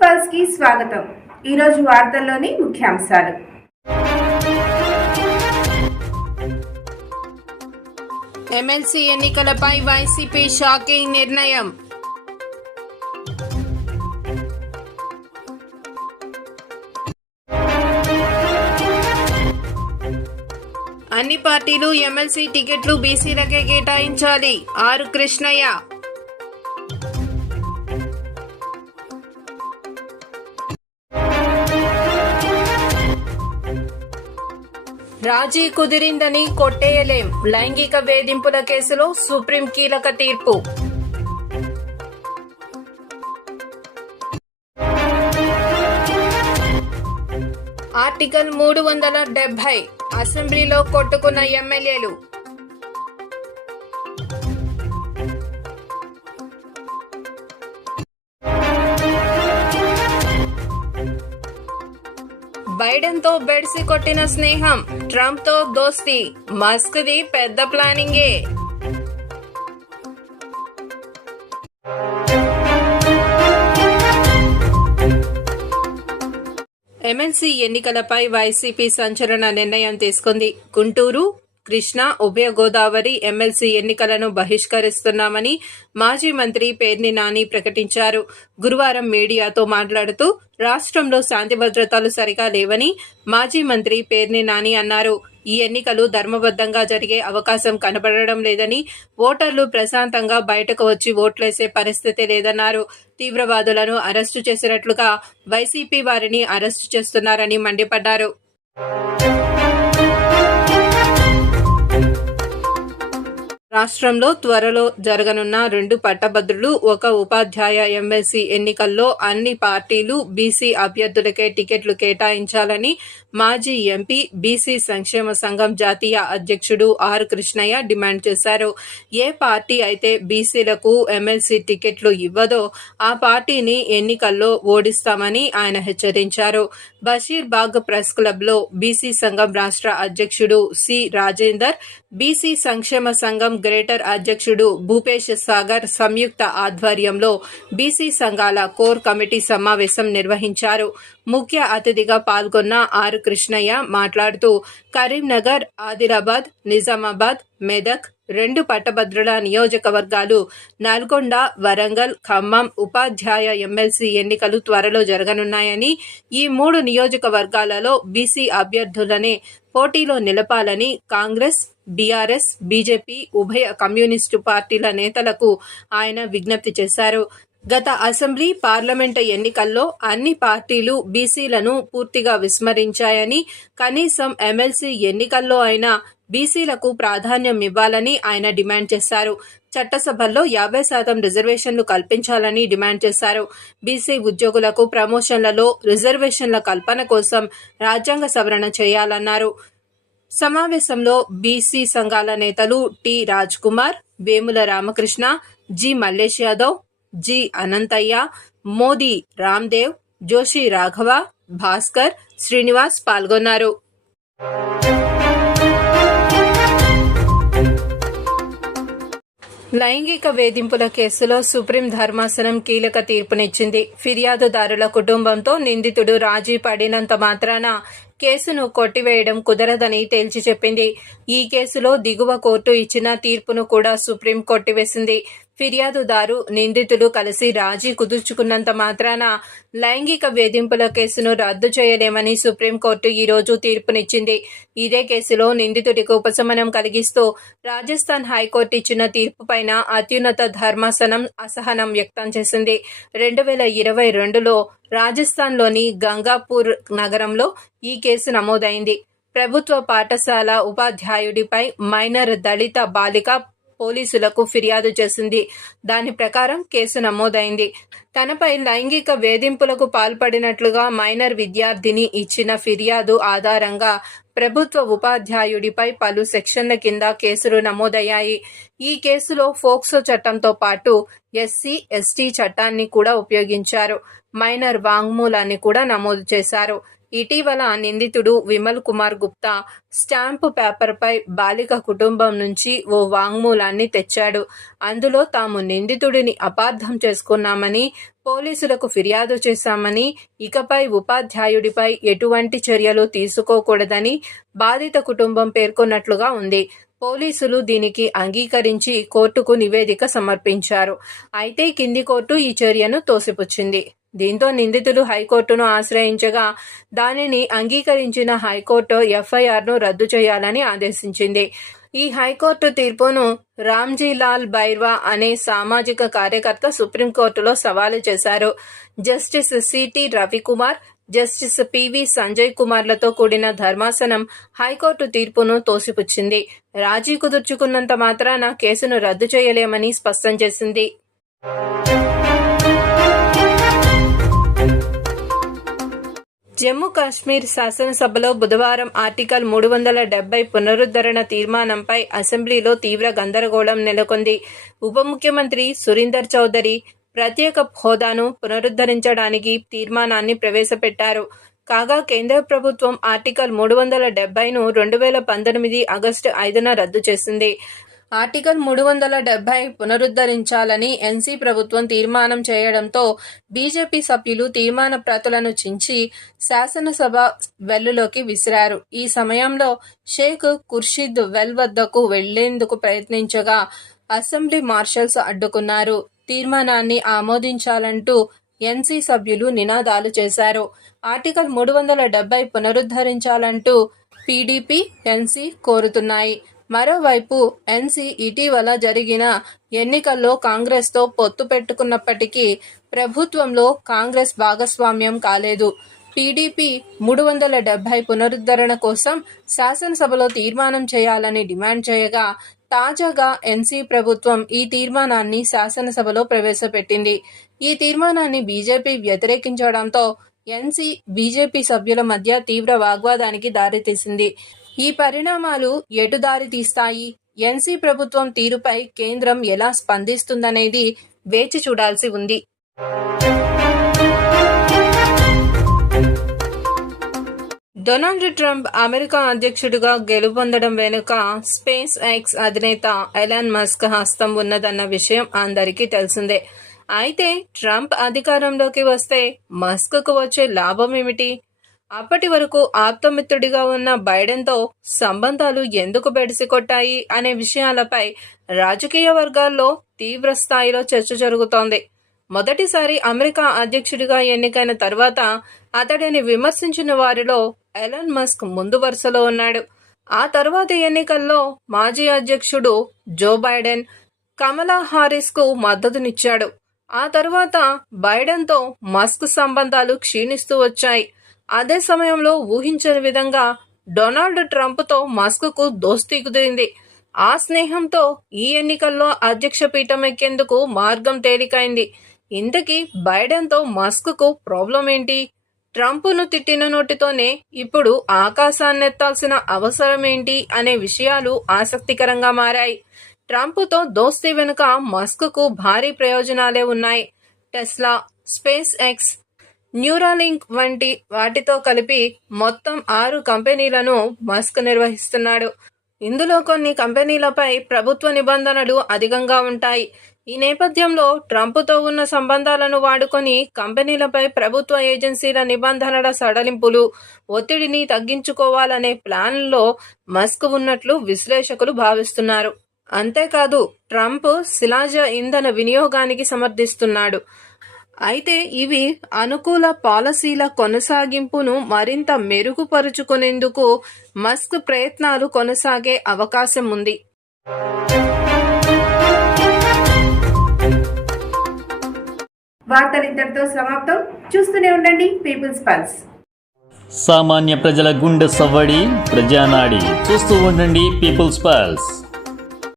Pulse కి స్వాగతం. ఈ రోజు వార్తల్లోని ముఖ్యాంశాలు. ఎమ్మెల్సీ ఎన్నికలపై వైసీపీ షాకింగ్ నిర్ణయం. అన్ని పార్టీలు ఎమ్మెల్సీ టికెట్లు బీసీలకే కేటాయించాలి. ఆర్ కృష్ణయ్య. రాజీ కుదిరిందని కొట్టేయలేం. లైంగిక వేధింపుల కేసులో సుప్రీం కీలక తీర్పు. ఆర్టికల్ 370 అసెంబ్లీలో కొట్టుకున్న ఎమ్మెల్యేలు. బైడెన్ తో బెడిసి కొట్టిన స్నేహం. ట్రంప్ తో దోస్తీ. మస్క్ ది పెద్ద ప్లానింగే. ఎమ్మెల్సీ ఎన్నికలపై వైసీపీ సంచలన నిర్ణయం తీసుకుంది. గుంటూరు, కృష్ణా, ఉభయ గోదావరి ఎమ్మెల్సీ ఎన్నికలను బహిష్కరిస్తున్నామని మాజీ మంత్రి పేర్ని నాని ప్రకటించారు. గురువారం మీడియాతో మాట్లాడుతూ రాష్ట్రంలో శాంతి భద్రతలు సరిగా లేవని మాజీ మంత్రి పేర్ని నాని అన్నారు. ఈ ఎన్నికలు ధర్మబద్ధంగా జరిగే అవకాశం కనబడడం లేదని, ఓటర్లు ప్రశాంతంగా బయటకు వచ్చి ఓట్లేసే పరిస్థితి లేదన్నారు. తీవ్రవాదులను అరెస్టు చేసినట్లుగా వైసీపీ వారిని అరెస్టు చేస్తున్నారని మండిపడ్డారు. రాష్ట్రంలో త్వరలో జరగనున్న 2 పట్టభద్రులు, 1 ఉపాధ్యాయ ఎమ్మెల్సీ ఎన్నికల్లో అన్ని పార్టీలు బీసీ అభ్యర్థులకే టికెట్లు కేటాయించాలని మాజీ ఎంపీ, బీసీ సంక్షేమ సంఘం జాతీయ అధ్యక్షుడు ఆర్ కృష్ణయ్య డిమాండ్ చేశారు. ఏ పార్టీ అయితే బీసీలకు ఎమ్మెల్సీ టికెట్లు ఇవ్వదో ఆ పార్టీని ఎన్నికల్లో ఓడిస్తామని ఆయన హెచ్చరించారు. బషీర్బాగ్ ప్రెస్ క్లబ్లో బీసీ సంఘం రాష్ట్ర అధ్యక్షుడు సి రాజేందర్, బీసీ సంక్షేమ సంఘం గ్రేటర్ అధ్యక్షుడు భూపేష్ సాగర్ సంయుక్త ఆధ్వర్యంలో బీసీ సంఘాల కోర్ కమిటీ సమావేశం నిర్వహించారు. ముఖ్య అతిథిగా పాల్గొన్న ఆర్ కృష్ణయ్య మాట్లాడుతూ కరీంనగర్, ఆదిలాబాద్, నిజామాబాద్, మెదక్ 2 పట్టభద్రుల నియోజకవర్గాలు, నల్గొండ, వరంగల్, ఖమ్మం ఉపాధ్యాయ ఎమ్మెల్సీ ఎన్నికలు త్వరలో జరగనున్నాయని, ఈ 3 నియోజకవర్గాలలో బీసీ అభ్యర్థులనే పోటీలో నిలపాలని కాంగ్రెస్, బీఆర్ఎస్, బీజేపీ ఉభయ కమ్యూనిస్టు పార్టీల నేతలకు ఆయన విజ్ఞప్తి చేశారు. గత అసెంబ్లీ, పార్లమెంటు ఎన్నికల్లో అన్ని పార్టీలు బీసీలను పూర్తిగా విస్మరించాయని, కనీసం ఎమ్మెల్సీ ఎన్నికల్లో అయినా బీసీలకు ప్రాధాన్యం ఇవ్వాలని ఆయన డిమాండ్ చేశారు. చట్టసభల్లో 50% రిజర్వేషన్లు కల్పించాలని డిమాండ్ చేశారు. బీసీ ఉద్యోగులకు ప్రమోషన్లలో రిజర్వేషన్ల కల్పన కోసం రాజ్యాంగ సవరణ చేయాలన్నారు. సమావేశంలో బీసీ సంఘాల నేతలు T Raj Kumar, Vemula Ramakrishna, G Mallesh Yadav, G Anantaiah, Modi Ramdev, Joshi Raghava, Bhaskar, Srinivas పాల్గొన్నారు. లైంగిక వేధింపుల కేసులో సుప్రీం ధర్మాసనం కీలక తీర్పునిచ్చింది. ఫిర్యాదుదారుల కుటుంబంతో నిందితుడు రాజీ పడినంత మాత్రాన కేసును కొట్టివేయడం కుదరదని తేల్చి చెప్పింది. ఈ కేసులో దిగువ కోర్టు ఇచ్చిన తీర్పును కూడా సుప్రీం కొట్టివేసింది. ఫిర్యాదుదారు, నిందితులు కలిసి రాజీ కుదుర్చుకున్నంత మాత్రాన లైంగిక వేధింపుల కేసును రద్దు చేయలేమని సుప్రీంకోర్టు ఈరోజు తీర్పునిచ్చింది. ఇదే కేసులో నిందితుడికి ఉపశమనం కలిగిస్తూ రాజస్థాన్ హైకోర్టు ఇచ్చిన తీర్పుపైన అత్యున్నత ధర్మాసనం అసహనం వ్యక్తం చేసింది. 2022లో రాజస్థాన్లోని గంగాపూర్ నగరంలో ఈ కేసు నమోదైంది. ప్రభుత్వ పాఠశాల ఉపాధ్యాయుడిపై మైనర్ దళిత బాలిక పోలీసులకు ఫిర్యాదు చేసింది. దాని ప్రకారం కేసు నమోదైంది. తనపై లైంగిక వేధింపులకు పాల్పడినట్లుగా మైనర్ విద్యార్థిని ఇచ్చిన ఫిర్యాదు ఆధారంగా ప్రభుత్వ ఉపాధ్యాయుడిపై పలు సెక్షన్ల కింద కేసులు నమోదయ్యాయి. ఈ కేసులో ఫోక్సో చట్టంతో పాటు ఎస్సీ, ఎస్టీ చట్టాన్ని కూడా ఉపయోగించారు. మైనర్ వాంగ్మూలాన్ని కూడా నమోదు చేశారు. ఇటీవల నిందితుడు విమల్ కుమార్ గుప్తా స్టాంపు పేపర్పై బాలిక కుటుంబం నుంచి ఓ వాంగ్మూలాన్ని తెచ్చాడు. అందులో తాము నిందితుడిని అపార్థం చేసుకున్నామని, పోలీసులకు ఫిర్యాదు చేశామని, ఇకపై ఉపాధ్యాయుడిపై ఎటువంటి చర్యలు తీసుకోకూడదని బాధిత కుటుంబం పేర్కొన్నట్లుగా ఉంది. పోలీసులు దీనికి అంగీకరించి కోర్టుకు నివేదిక సమర్పించారు. అయితే కింది కోర్టు ఈ చర్యను తోసిపుచ్చింది. దీంతో నిందితులు హైకోర్టును ఆశ్రయించగా దానిని అంగీకరించిన హైకోర్టు ఎఫ్ఐఆర్ను రద్దు చేయాలని ఆదేశించింది. ఈ హైకోర్టు తీర్పును రామ్జీలాల్ బైర్వా అనే సామాజిక కార్యకర్త సుప్రీంకోర్టులో సవాలు చేశారు. Justice CT Ravikumar, justice PV Sanjay కుమార్లతో కూడిన ధర్మాసనం హైకోర్టు తీర్పును తోసిపుచ్చింది. రాజీ కుదుర్చుకున్నంత మాత్రాన కేసును రద్దు చేయలేమని స్పష్టం చేసింది. జమ్మూ కాశ్మీర్ శాసనసభలో బుధవారం ఆర్టికల్ 370 పునరుద్ధరణ తీర్మానంపై అసెంబ్లీలో తీవ్ర గందరగోళం నెలకొంది. ఉప ముఖ్యమంత్రి సురీందర్ చౌదరి ప్రత్యేక హోదాను పునరుద్ధరించడానికి తీర్మానాన్ని ప్రవేశపెట్టారు. కాగా కేంద్ర ప్రభుత్వం ఆర్టికల్ 370ను 2019 ఆగస్టు 5న రద్దు చేసింది. ఆర్టికల్ 370 పునరుద్ధరించాలని ఎన్సీ ప్రభుత్వం తీర్మానం చేయడంతో బీజేపీ సభ్యులు తీర్మాన ప్రతులను చించి శాసనసభ వెల్లులోకి విసిరారు. ఈ సమయంలో షేక్ ఖుర్షీద్ వెల్ వద్దకు వెళ్లేందుకు ప్రయత్నించగా అసెంబ్లీ మార్షల్స్ అడ్డుకున్నారు. తీర్మానాన్ని ఆమోదించాలంటూ ఎన్సీ సభ్యులు నినాదాలు చేశారు. ఆర్టికల్ 370 పునరుద్ధరించాలంటూ పీడీపీ, ఎన్సీ కోరుతున్నాయి. మరోవైపు ఎన్సీ ఇటీవల జరిగిన ఎన్నికల్లో కాంగ్రెస్తో పొత్తు పెట్టుకున్నప్పటికీ ప్రభుత్వంలో కాంగ్రెస్ భాగస్వామ్యం కాలేదు. పీడీపీ 370 పునరుద్ధరణ కోసం శాసనసభలో తీర్మానం చేయాలని డిమాండ్ చేయగా తాజాగా ఎన్సీ ప్రభుత్వం ఈ తీర్మానాన్ని శాసనసభలో ప్రవేశపెట్టింది. ఈ తీర్మానాన్ని బీజేపీ వ్యతిరేకించడంతో ఎన్సీ, బీజేపీ సభ్యుల మధ్య తీవ్ర వాగ్వాదానికి దారితీసింది. ఈ పరిణామాలు ఎటు దారి తీస్తాయి? ఎన్సీ ప్రభుత్వం తీరుపై కేంద్రం ఎలా స్పందిస్తుందనేది వేచి చూడాల్సి ఉంది. డొనాల్డ్ ట్రంప్ అమెరికా అధ్యక్షుడిగా గెలుపొందడం వెనుక స్పేస్ ఎక్స్ అధినేత ఎలాన్ మస్క్ హస్తం ఉన్నదన్న విషయం అందరికీ తెలిసిందే. అయితే ట్రంప్ అధికారంలోకి వస్తే మస్క్కు వచ్చే లాభం ఏమిటి? అప్పటి వరకు ఆప్తమిత్రుడిగా ఉన్న బైడెన్తో సంబంధాలు ఎందుకు బెడిసికొట్టాయి అనే విషయాలపై రాజకీయ వర్గాల్లో తీవ్ర స్థాయిలో చర్చ జరుగుతోంది. మొదటిసారి అమెరికా అధ్యక్షుడిగా ఎన్నికైన తర్వాత అతడిని విమర్శించిన వారిలో ఎలాన్ మస్క్ ముందు వరుసలో ఉన్నాడు. ఆ తర్వాతి ఎన్నికల్లో మాజీ అధ్యక్షుడు జో బైడెన్ కమలా హారిస్కు మద్దతునిచ్చాడు. ఆ తర్వాత బైడెన్తో మస్క్ సంబంధాలు క్షీణిస్తూ వచ్చాయి. అదే సమయంలో ఊహించని విధంగా డొనాల్డ్ ట్రంప్తో మస్క్కు దోస్తీ కుదిరింది. ఆ స్నేహంతో ఈ ఎన్నికల్లో అధ్యక్ష పీఠం ఎక్కేందుకు మార్గం తేలికైంది. ఇంతకీ బైడెన్తో మస్క్కు ప్రాబ్లం ఏంటి? ట్రంప్ను తిట్టిన నోటితోనే ఇప్పుడు ఆకాశాన్నెత్తాల్సిన అవసరం ఏంటి అనే విషయాలు ఆసక్తికరంగా మారాయి. ట్రంప్తో దోస్తీ వెనుక మస్క్కు భారీ ప్రయోజనాలే ఉన్నాయి. టెస్లా, స్పేస్ ఎక్స్, న్యూరాలింక్ వంటి వాటితో కలిపి మొత్తం 6 కంపెనీలను మస్క్ నిర్వహిస్తున్నాడు. ఇందులో కొన్ని కంపెనీలపై ప్రభుత్వ నిబంధనలు అధికంగా ఉంటాయి. ఈ నేపథ్యంలో ట్రంప్తో ఉన్న సంబంధాలను వాడుకొని కంపెనీలపై ప్రభుత్వ ఏజెన్సీల నిబంధనల సడలింపులు, ఒత్తిడిని తగ్గించుకోవాలనే ప్లాన్లో మస్క్ ఉన్నట్లు విశ్లేషకులు భావిస్తున్నారు. అంతేకాదు ట్రంప్ శిలాజ ఇంధన వినియోగానికి సమర్థిస్తున్నాడు. అయితే ఇవి అనుకూల పాలసీల కొనసాగింపును మరింత మెరుగుపరుచుకునేందుకు మస్క్ ప్రయత్నాలు కొనసాగే అవకాశం ఉంది. వార్తలు ఇంతటితో సమాప్తం. చూస్తూనే ఉండండి పీపుల్స్ పల్స్. సామాన్య ప్రజల గుండె సవ్వడి, ప్రజానాడి. చూస్తూ ఉండండి పీపుల్స్ పల్స్.